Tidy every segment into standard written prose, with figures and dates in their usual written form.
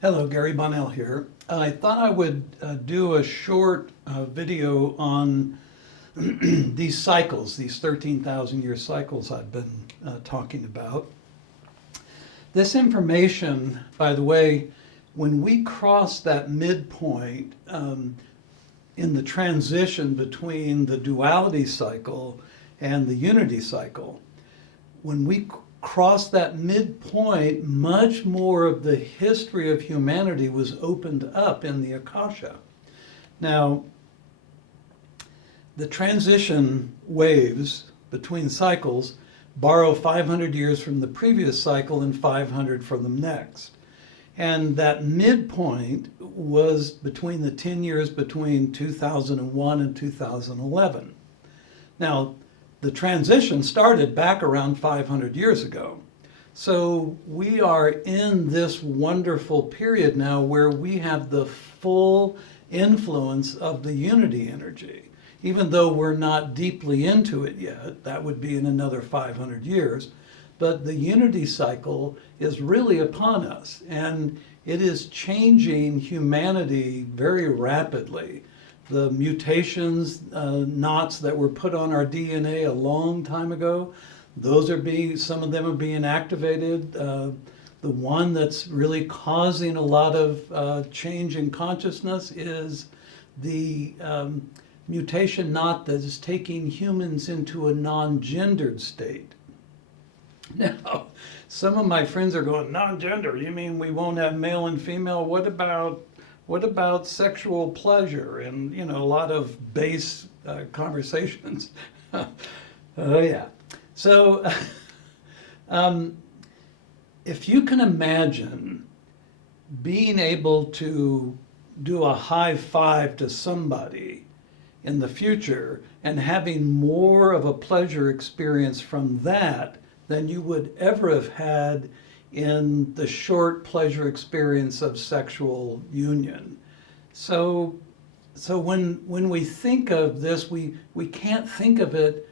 Hello, Gary Bonnell here. I thought I would do a short video on these cycles, these 13,000 year cycles I've been talking about. This information, by the way, when we cross that midpoint in the transition between the duality cycle and the unity cycle, when we crossed that midpoint, much more of the history of humanity was opened up in the Akasha. Now, the transition waves between cycles borrow 500 years from the previous cycle and 500 from the next. And that midpoint was between the 10 years between 2001 and 2011. Now, the transition started back around 500 years ago. So we are in this wonderful period now where we have the full influence of the unity energy. Even though we're not deeply into it yet, that would be in another 500 years, but the unity cycle is really upon us, and it is changing humanity very rapidly. The mutations, knots that were put on our DNA a long time ago, some of them are being activated. The one that's really causing a lot of change in consciousness is the mutation knot that is taking humans into a non-gendered state. Now, some of my friends are going, non-gender, you mean we won't have male and female? What about sexual pleasure? And, a lot of base conversations. Oh, yeah. So, if you can imagine being able to do a high five to somebody in the future and having more of a pleasure experience from that than you would ever have had in the short pleasure experience of sexual union. So when we think of this, we can't think of it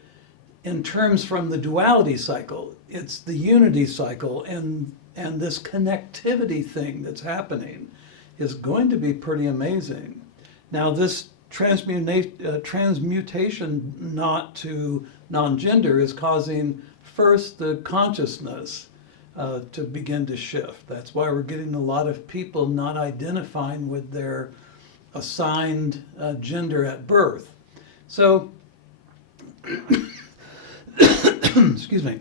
in terms from the duality cycle. It's the unity cycle, and this connectivity thing that's happening is going to be pretty amazing. Now, this transmutation not to non-gender is causing first the consciousness to begin to shift. That's why we're getting a lot of people not identifying with their assigned gender at birth. So, excuse me.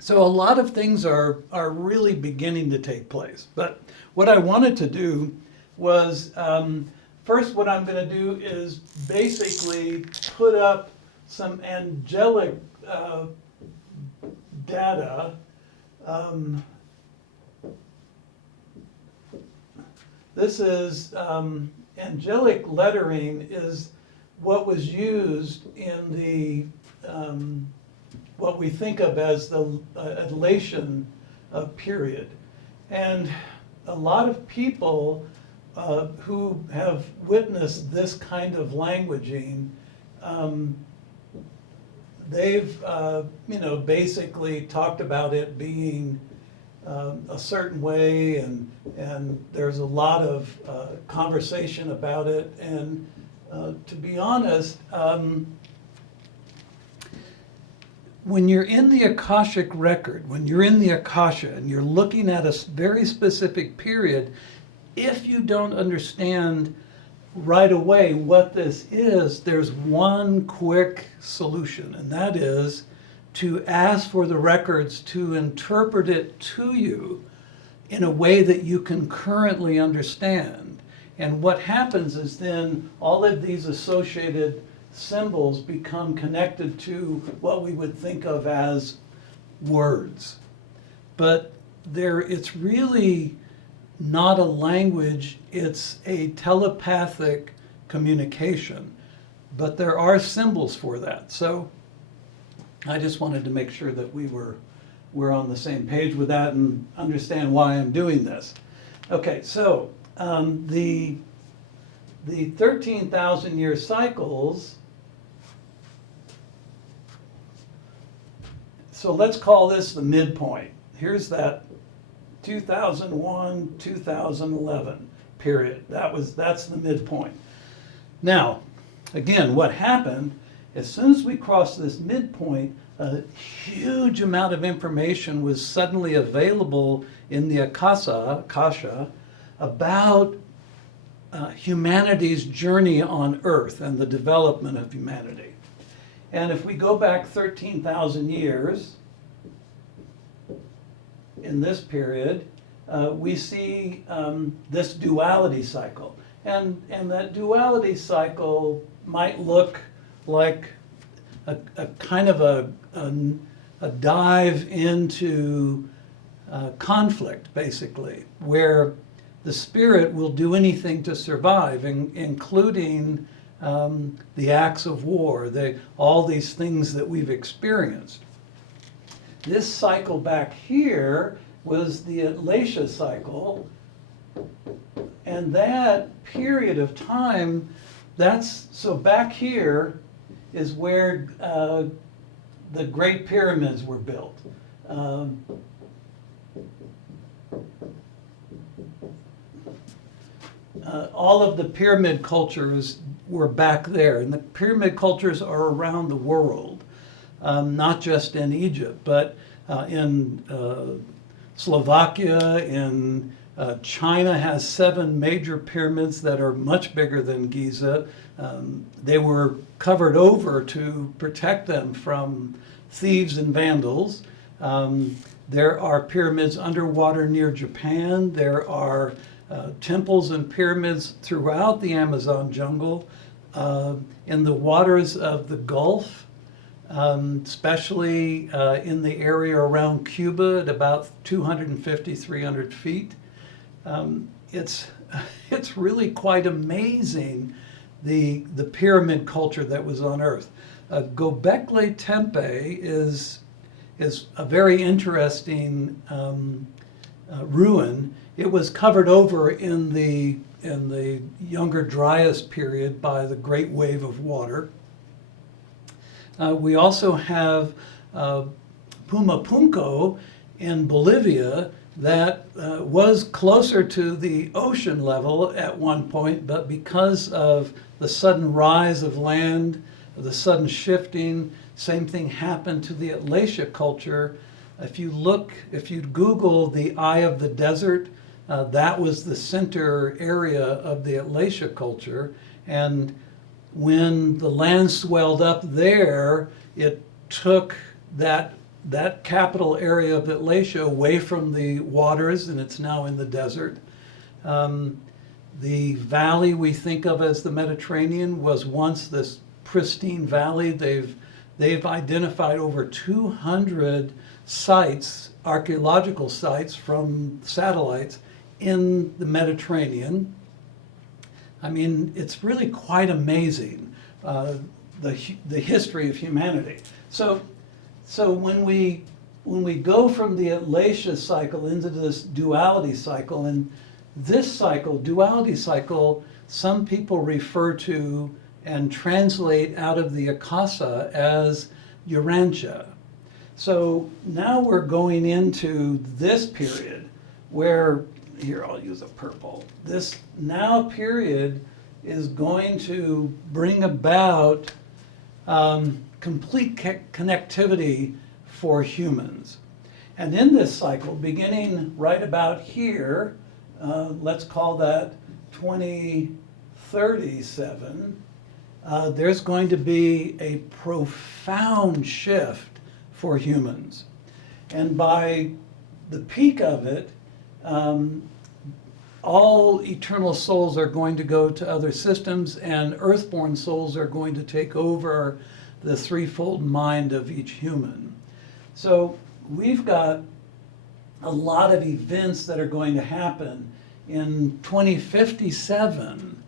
So a lot of things are really beginning to take place. But what I wanted to do was, first what I'm going to do is basically put up some angelic data. This is angelic lettering is what was used in the what we think of as the elation period. And a lot of people who have witnessed this kind of languaging, they've basically talked about it being a certain way, and there's a lot of conversation about it. And to be honest, when you're in the Akashic record, when you're in the Akasha and you're looking at a very specific period, if you don't understand right away what this is, there's one quick solution, and that is to ask for the records to interpret it to you in a way that you can currently understand. And what happens is then all of these associated symbols become connected to what we would think of as words. But it's really not a language, it's a telepathic communication. But there are symbols for that. So I just wanted to make sure that we're on the same page with that and understand why I'm doing this. Okay, so the 13,000 year cycles, so let's call this the midpoint. Here's that 2001, 2011 period. That's the midpoint. Now, again, what happened, as soon as we crossed this midpoint, a huge amount of information was suddenly available in the Akasha about humanity's journey on Earth and the development of humanity. And if we go back 13,000 years, in this period, we see this duality cycle. And that duality cycle might look like a kind of a dive into conflict, basically, where the spirit will do anything to survive, including the acts of war, all these things that we've experienced. This cycle back here was the Atlasia cycle, and that period of time, so back here is where the Great Pyramids were built. All of the pyramid cultures were back there, and the pyramid cultures are around the world, not just in Egypt, but in Slovakia, in China has 7 major pyramids that are much bigger than Giza. They were covered over to protect them from thieves and vandals. There are pyramids underwater near Japan. There are temples and pyramids throughout the Amazon jungle, in the waters of the Gulf, especially in the area around Cuba at about 250, 300 feet. It's really quite amazing, the pyramid culture that was on Earth. Göbekli Tepe is a very interesting ruin. It was covered over in the Younger Dryas period by the Great Wave of Water. We also have Pumapunku in Bolivia that was closer to the ocean level at one point, but because of the sudden rise of land, the sudden shifting, same thing happened to the Atlasia culture. If you Google the Eye of the Desert, that was the center area of the Atlasia culture. And when the land swelled up there, it took that capital area of Atlasia away from the waters, and it's now in the desert. The valley we think of as the Mediterranean was once this pristine valley. They've identified over 200 sites, archaeological sites from satellites in the Mediterranean. I mean, it's really quite amazing, the history of humanity. So when we go from the Atlasia cycle into this duality cycle, and this cycle, duality cycle, some people refer to and translate out of the Akasha as Urantia. So now we're going into this period where, here I'll use a purple, this now period is going to bring about complete connectivity for humans. And in this cycle, beginning right about here, let's call that 2037, there's going to be a profound shift for humans. And by the peak of it, all eternal souls are going to go to other systems, and earthborn souls are going to take over the threefold mind of each human. So we've got a lot of events that are going to happen. In 2057,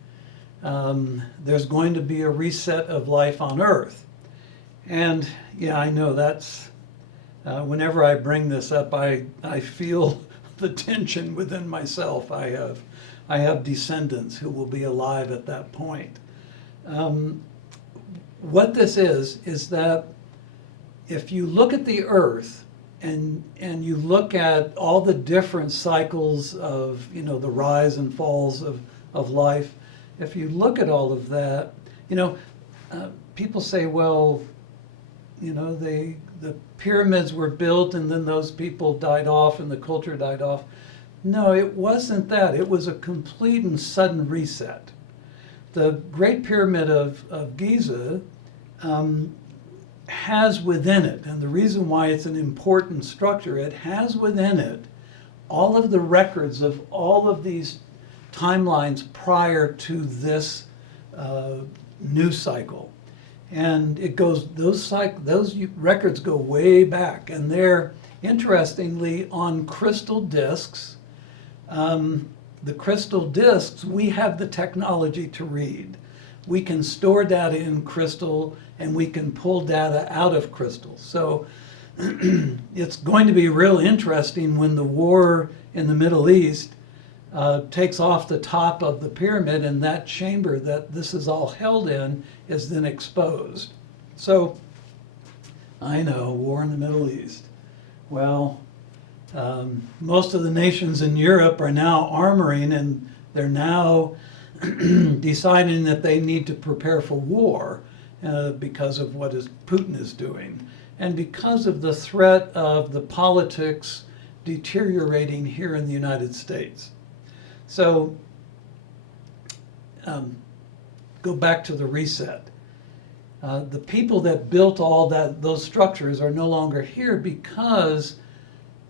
there's going to be a reset of life on Earth. And yeah, I know that's, whenever I bring this up, I feel the tension within myself. I have descendants who will be alive at that point. What this is that if you look at the Earth and you look at all the different cycles of, the rise and falls of life, if you look at all of that, people say, well, the pyramids were built and then those people died off and the culture died off. No, it wasn't that. It was a complete and sudden reset. The Great Pyramid of Giza has within it, and the reason why it's an important structure, it has within it all of the records of all of these timelines prior to this news cycle. And it goes, those records go way back, and they're interestingly on crystal discs. The crystal discs, we have the technology to read. We can store data in crystal and we can pull data out of crystal. So it's going to be real interesting when the war in the Middle East takes off the top of the pyramid, and that chamber that this is all held in is then exposed. So I know, war in the Middle East. Well, most of the nations in Europe are now armoring, and they're now deciding that they need to prepare for war because of what Putin is doing, and because of the threat of the politics deteriorating here in the United States. So go back to the reset. The people that built all those structures are no longer here because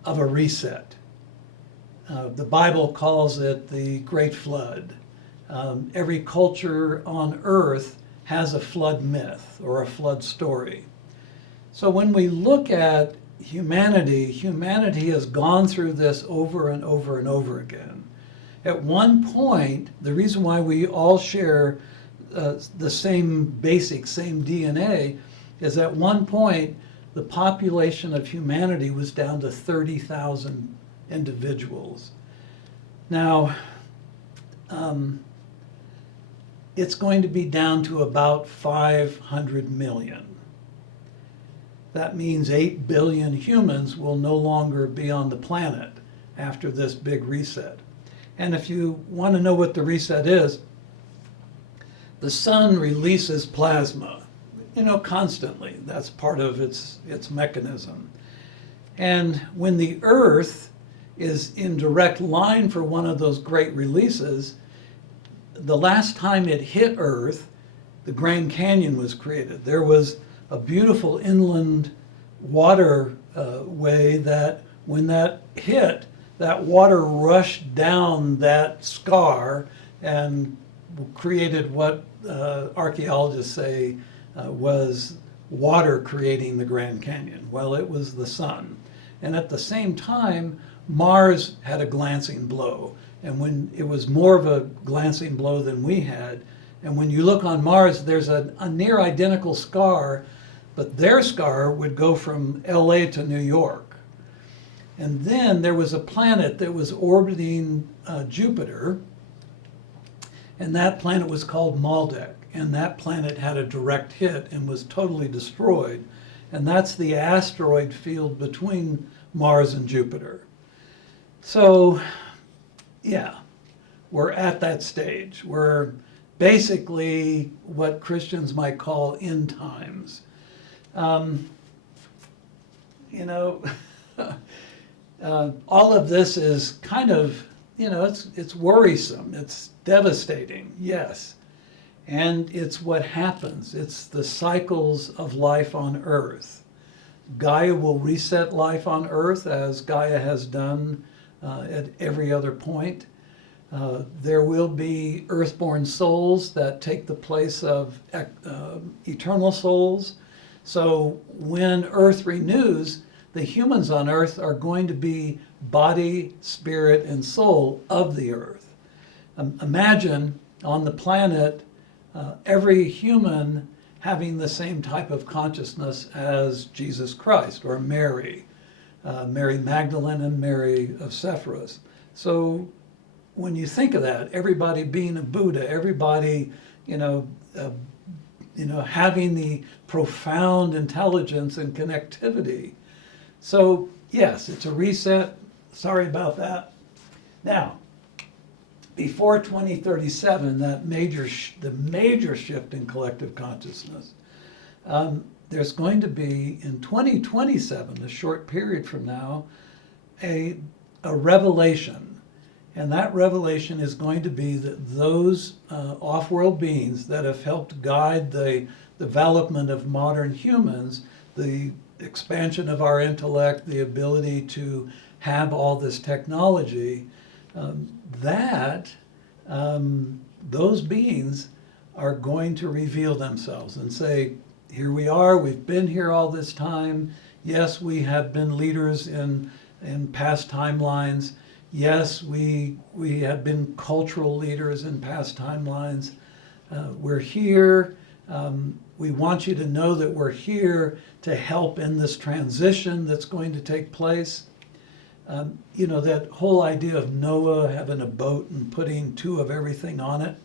of a reset. The Bible calls it the Great Flood. Every culture on earth has a flood myth or a flood story. So when we look at humanity has gone through this over and over and over again. At one point, the reason why we all share the same DNA is at one point the population of humanity was down to 30,000 individuals. Now, it's going to be down to about 500 million. That means 8 billion humans will no longer be on the planet after this big reset. And if you want to know what the reset is, the sun releases plasma, constantly. That's part of its mechanism. And when the Earth is in direct line for one of those great releases, the last time it hit Earth, the Grand Canyon was created. There was a beautiful inland waterway that when that hit, that water rushed down that scar and created what archaeologists say was water creating the Grand Canyon. Well, it was the sun. And at the same time, Mars had a glancing blow. And when it was more of a glancing blow than we had, and when you look on Mars, there's a near identical scar, but their scar would go from LA to New York. And then there was a planet that was orbiting Jupiter, and that planet was called Maldek, and that planet had a direct hit and was totally destroyed. And that's the asteroid field between Mars and Jupiter. So, yeah, we're at that stage. We're basically what Christians might call end times. All of this is kind of, it's worrisome. It's devastating, yes. And it's what happens. It's the cycles of life on Earth. Gaia will reset life on Earth as Gaia has done at every other point. There will be earthborn souls that take the place of eternal souls. So when Earth renews, the humans on Earth are going to be body, spirit, and soul of the Earth. Imagine on the planet every human having the same type of consciousness as Jesus Christ or Mary, Mary Magdalene and Mary of Sepphoris. So when you think of that, everybody being a Buddha, everybody, having the profound intelligence and connectivity. So Yes, it's a reset. Sorry about that. Now, before 2037, the major shift in collective consciousness, there's going to be, in 2027, a short period from now, a revelation. And that revelation is going to be that those off-world beings that have helped guide the development of modern humans, the expansion of our intellect, the ability to have all this technology, that those beings are going to reveal themselves and say, here we are, we've been here all this time. Yes, we have been leaders in past timelines. Yes, we have been cultural leaders in past timelines. We're here. We want you to know that we're here to help in this transition that's going to take place. You know, that whole idea of Noah having a boat and putting 2 of everything on it,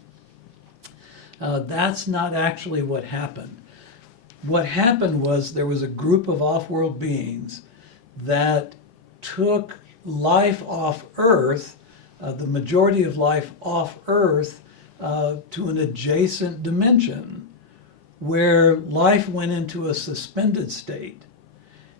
that's not actually what happened. What happened was there was a group of off-world beings that took life off Earth, the majority of life off Earth, to an adjacent dimension where life went into a suspended state.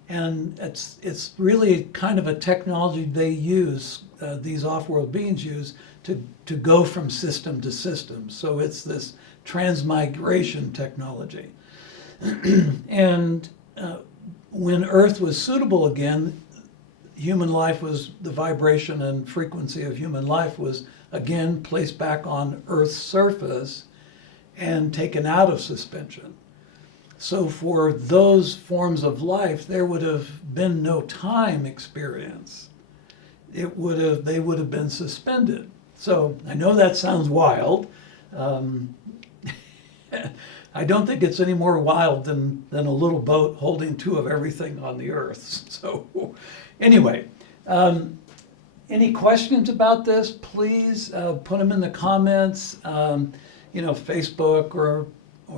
And it's really kind of a technology they use, these off-world beings use, to go from system to system. So it's this transmigration technology. And when Earth was suitable again, human life was, the vibration and frequency of human life was again placed back on Earth's surface and taken out of suspension. So for those forms of life, there would have been no time experience. They would have been suspended. So I know that sounds wild. I don't think it's any more wild than a little boat holding 2 of everything on the Earth. So anyway, any questions about this, please put them in the comments, you know, Facebook or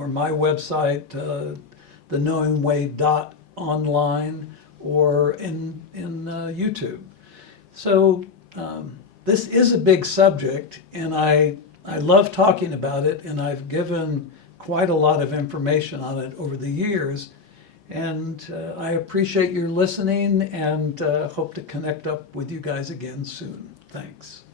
my website, theknowingway.online, or in YouTube. So this is a big subject, and I love talking about it, and I've given quite a lot of information on it over the years. And I appreciate your listening, and hope to connect up with you guys again soon. Thanks.